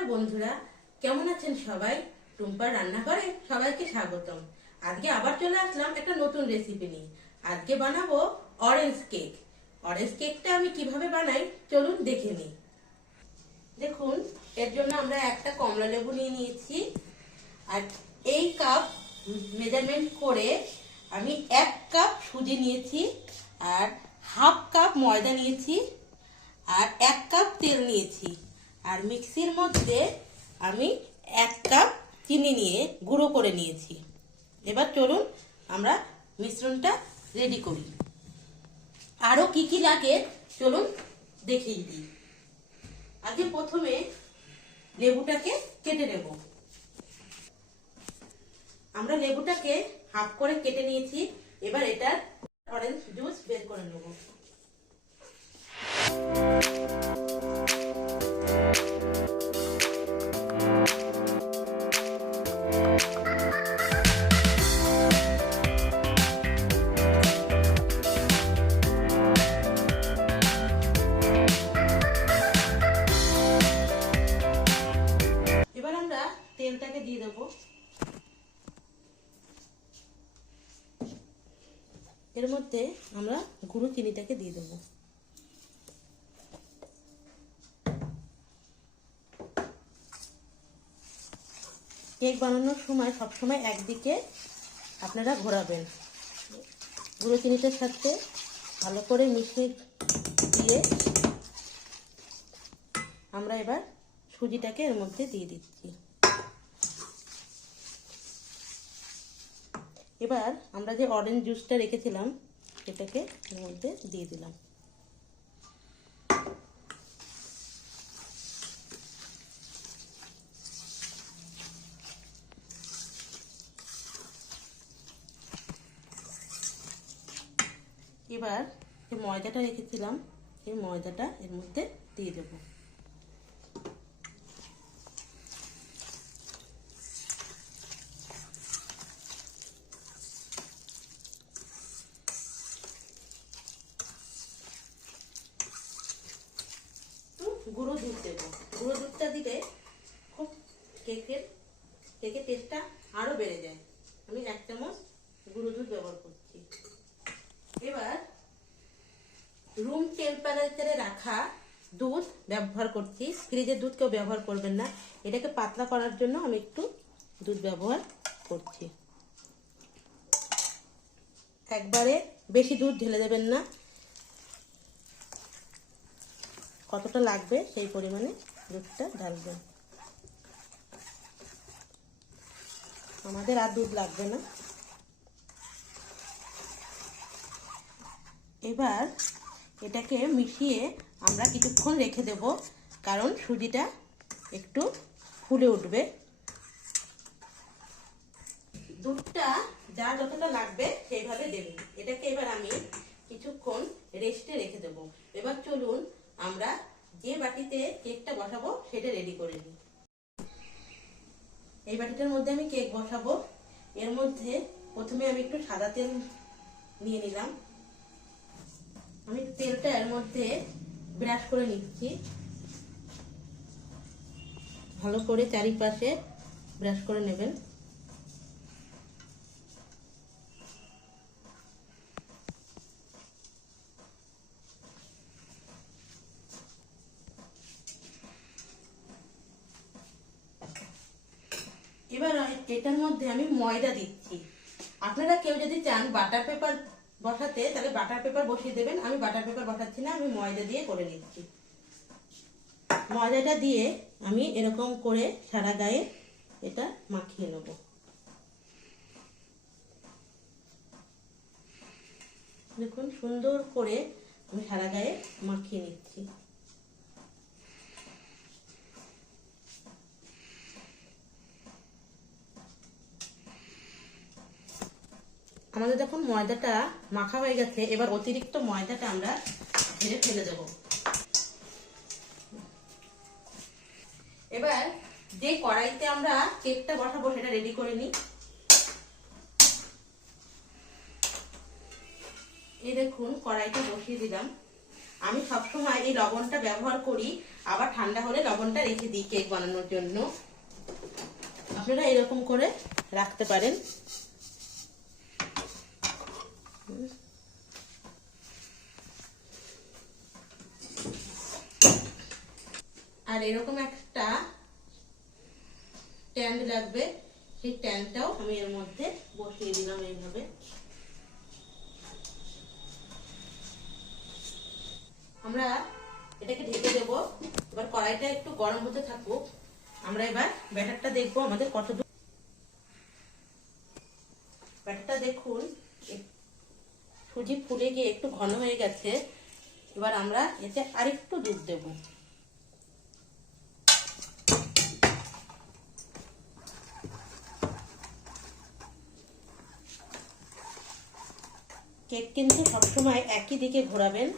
নমস্কার বন্ধুরা, কেমন আছেন সবাই? টুম্পার রান্নাঘরে সবাইকে স্বাগতম। আজকে আবার চলে আসলাম একটা নতুন রেসিপি নিয়ে। আজকে বানাবো অরেঞ্জ কেক। অরেঞ্জ কেকটা আমি কিভাবে বানাই চলুন দেখে নিই। দেখুন, এর জন্য আমরা একটা কমলা লেবু নিয়ে নিয়েছি, আর এই কাপ মেজারমেন্ট করে আমি 1 কাপ সুজি নিয়েছি, আর হাফ কাপ ময়দা নিয়েছি, আর 1 কাপ তেল নিয়েছি, আর মিক্সির মধ্যে আমি 1 কাপ চিনি নিয়ে গুঁড়ো করে নিয়েছি। এবার চলুন আমরা মিশ্রণটা রেডি করি। আরো কি কি লাগে চলুন দেখিয়ে দিই। আগে প্রথমে লেবুটাকে কেটে নেব। আমরা লেবুটাকে হাফ করে কেটে নিয়েছি। এবার এটার অরেঞ্জ জুস বের করে নেব। এবার আমরা তেলটাকে দিয়ে দেবো। এর মধ্যে আমরা গুঁড়ো চিনিটাকে দিয়ে দেবো। কেক বানানোর সময় সবসময় একদিকে আপনারা ঘোরাবেন। গুঁড়ো চিনিটার সাথে ভালো করে মিশিয়ে দিয়ে আমরা এবার সুজিটাকে এর মধ্যে দিয়ে দিচ্ছি। এবার আমরা যে অরেঞ্জ জুসটা রেখেছিলাম সেটাকে এর মধ্যে দিয়ে দিলাম। এবার যে ময়দাটা রেখেছিলাম সেই ময়দাটা এর মধ্যে দিয়ে দেবো। গুঁড়ো দুধ দেবো। গুঁড়ো দুধটা দিলে খুব কেকের টেস্টটা আরো বেড়ে যায়। আমি 1 চামচ গুঁড়ো দুধ ব্যবহার করছি। এবার রুম টেম্পারেচারে রাখা দুধ ব্যবহার করছি। ফ্রিজের দুধ কেউ ব্যবহার করবেন না। এটাকে পাতলা করার জন্য আমি একটু দুধ ব্যবহার করছি। একবারে বেশি দুধ ঢেলে দেবেন না, কতটা লাগবে সেই পরিমাণে দুধটা ঢালবেন। আমাদের আর দুধ লাগবে না। এবার এটাকে মিশিয়ে আমরা কিছুক্ষণ রেখে দেব, কারণ সুজিটা একটু ফুলে উঠবে। দুধটা যা যতটা লাগবে সেইভাবে দেবেন। এটাকে এবার আমি কিছুক্ষণ রেস্টে রেখে দেব। এবার চলুন আমরা যে বাটিতে কেকটা বসাবো সেটা রেডি করে নিই। এই বাটিটার মধ্যে আমি কেক বসাবো। এর মধ্যে প্রথমে আমি একটু সাদা তেল নিয়ে নিলাম। আমি তেলটা এর মধ্যে ব্রাশ করে নিচ্ছি। ভালো করে চারিপাশে ব্রাশ করে নেবেন। এবার এটার মধ্যে আমি ময়দা দিচ্ছি। আপনারা কেউ যদি চান বাটার পেপার বসাতে তাহলে বাটার পেপার বসিয়ে দেবেন। আমি বাটার পেপার বসাচ্ছি না, আমি ময়দা দিয়ে করে নিচ্ছি। ময়দাটা দিয়ে আমি এরকম করে সারা গায়ে এটা মাখিয়ে নেব। দেখুন সুন্দর করে আমি সারা গায়ে মাখিয়ে নিচ্ছি। আমাদের দেখুন ময়দাটা মাখা হয়ে গেছে। এবার অতিরিক্ত ময়দাটা আমরা ঢেলে ফেলে দেব। এবার যে কড়াইতে আমরা কেকটা বসাবো সেটা রেডি করে নিই। এই দেখুন কড়াইটা বসিয়ে দিলাম। আমি সবসময় এই লবণটা ব্যবহার করি আবার ঠান্ডা হলে লবণটা রেখে দিই কেক বানানোর জন্য। আপনারা এরকম করে রাখতে পারেন। আর এরকম একটা স্ট্যান্ড লাগবে, সেই স্ট্যান্ডটাও আমি এর মধ্যে বসিয়ে দিলাম এইভাবে। আমরা এটাকে ঢেকে দেবো। এবার কড়াইটা একটু গরম হতে থাকুক। আমরা এবার ব্যাটারটা দেখবো আমাদের কতদূর। ব্যাটারটা দেখুন সুজি ফুলে গিয়ে একটু ঘন হয়ে গেছে। এবার আমরা এতে আরেকটু দুধ দেব। কেক কিন্তু সবসময় একই দিকে ঘোরাবেন,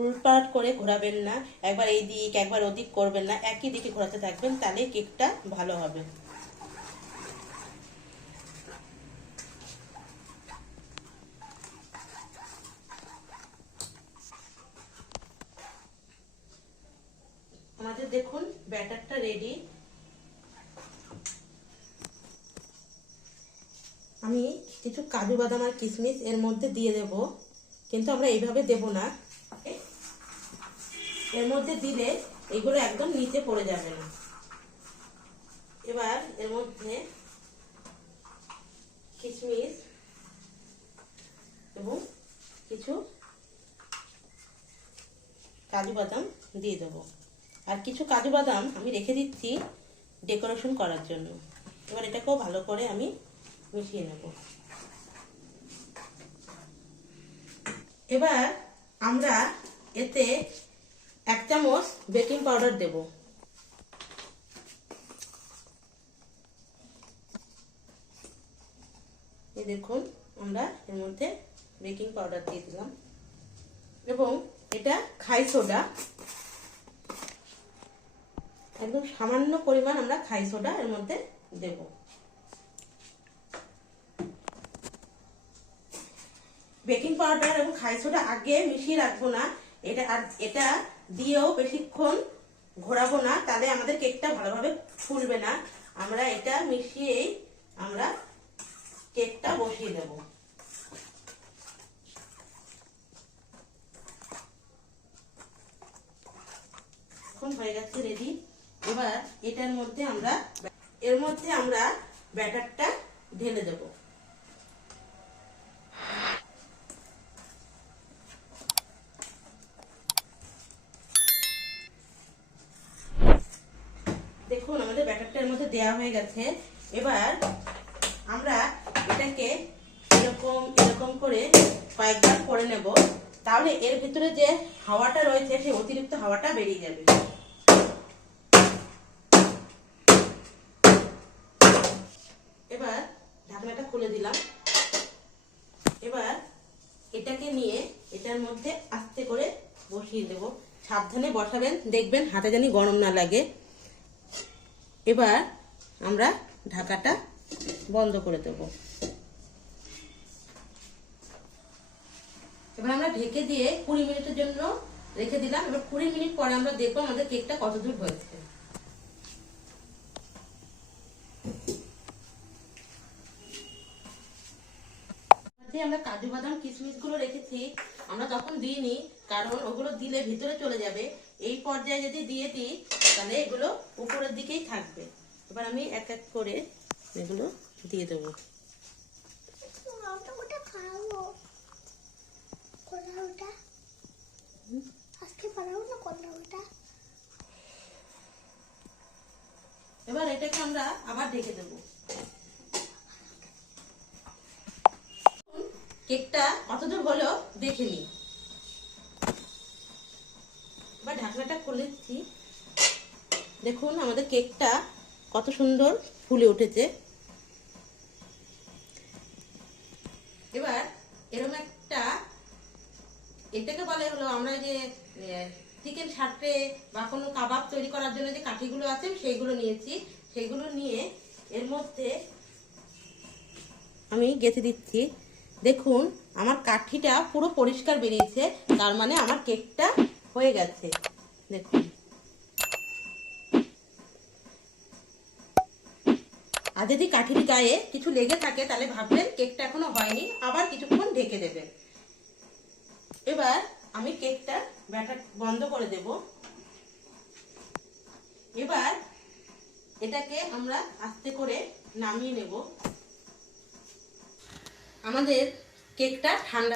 উল্টাট করে ঘোরাবেন না। একবার এই দিক একবার ওদিক করবেন না, একই দিকে ঘোরাতে থাকবেন, তাহলে কেকটা ভালো হবে। আমাদের দেখুন ব্যাটারটা রেডি। আমি কিছু কাজু বাদাম আর কিশমিশ এর মধ্যে দিয়ে দেব, কিন্তু আমরা এইভাবে দেব না। এর মধ্যে দিলে এগুলো একদম নিচে পড়ে যাবে না। এবার এর মধ্যে কিশমিশ এবং কিছু কাজু বাদাম দিয়ে দেবো। আর কিছু কাজু বাদাম আমি রেখে দিচ্ছি ডেকোরেশন করার জন্য। এবার এটাকেও ভালো করে আমি মিশিয়ে নেব। এবার আমরা এতে 1 চামচ বেকিং পাউডার দেব। এই দেখুন আমরা এর মধ্যে বেকিং পাউডার দিয়ে দিলাম এবং এটা খাই সোডা, একদম সামান্য পরিমাণ আমরা খাই সোডা এর মধ্যে দেব। বেকিং পাউডার এবং খাই সোডা আগে মিশিয়ে রাখবো না, এটা দিয়েও বেশিক্ষণ ঘোরাবো না, তাহলে আমাদের কেকটা ভালোভাবে ফুলবে না। আমরা এটা মিশিয়েই আমরা কেকটা বসিয়ে দেব। এখন হয়ে গেছে রেডি। এবার এর মধ্যে আমরা ব্যাটারটা ঢেলে দেব। দেখুন আমাদের ব্যাটারটা এর মধ্যে দেওয়া হয়ে গেছে। এবার আমরা এটাকে এরকম করে কয়েকবার করে নেব, তাহলে এর ভিতরে যে হাওয়াটা রয়েছে সেই অতিরিক্ত হাওয়াটা বেরিয়ে যাবে। এবার ঢাকনাটা খুলে দিলাম। এবার এটাকে নিয়ে এটার মধ্যে আস্তে করে বসিয়ে দেব। সাবধানে বসাবেন, দেখবেন হাতে জানি গরম না লাগে। এবার আমরা ঢাকাটা বন্ধ করে দেব। এবার আমরা ঢেকে দিয়ে 20 মিনিটের জন্য রেখে দিলাম। এবার 20 মিনিট পরে আমরা দেখবো আমাদের কেকটা কতদূর হয়েছে। আমরা কাজু বাদাম কিশমিশ গুলো রেখেছি, আমরা তখন দিইনি, কারণ ওগুলো দিলে ভিতরে চলে যাবে। এই পর্যায়ে যদি দিয়ে দিই তাহলে এগুলো উপরের দিকেই থাকবে। এবার আমি এক এক করে এগুলো দিয়ে দেবো। এবার এটাকে আমরা আবার ঢেকে দেবো। কেকটা কতদূর হলো দেখে নিই। এবার ঢাকনাটা খুলেছি, দেখুন আমাদের কেকটা কত সুন্দর ফুলে উঠেছে। এবার এরকম একটা, এটাকে বলে হলো আমরা যে চিকেন সাটে বা কোনো কাবাব তৈরি করার জন্য যে কাঠিগুলো আছে সেইগুলো নিয়েছি। সেইগুলো নিয়ে এর মধ্যে আমি গেঁথে দিচ্ছি। দেখুন আমার কাঠিটা পুরো পরিষ্কার বেরিয়েছে, তার মানে আমার কেকটা হয়ে গেছে। দেখুন আর যদি কাঠির গায়ে কিছু লেগে থাকে তাহলে ভাববেন কেকটা এখনো হয়নি, আবার কিছুক্ষণ ঢেকে দেবেন। এবার আমি কেকটা ব্যাটার বন্ধ করে দেব। এবার এটাকে আমরা আস্তে করে নামিয়ে নেব। আমাদের কেকটা ঠান্ডা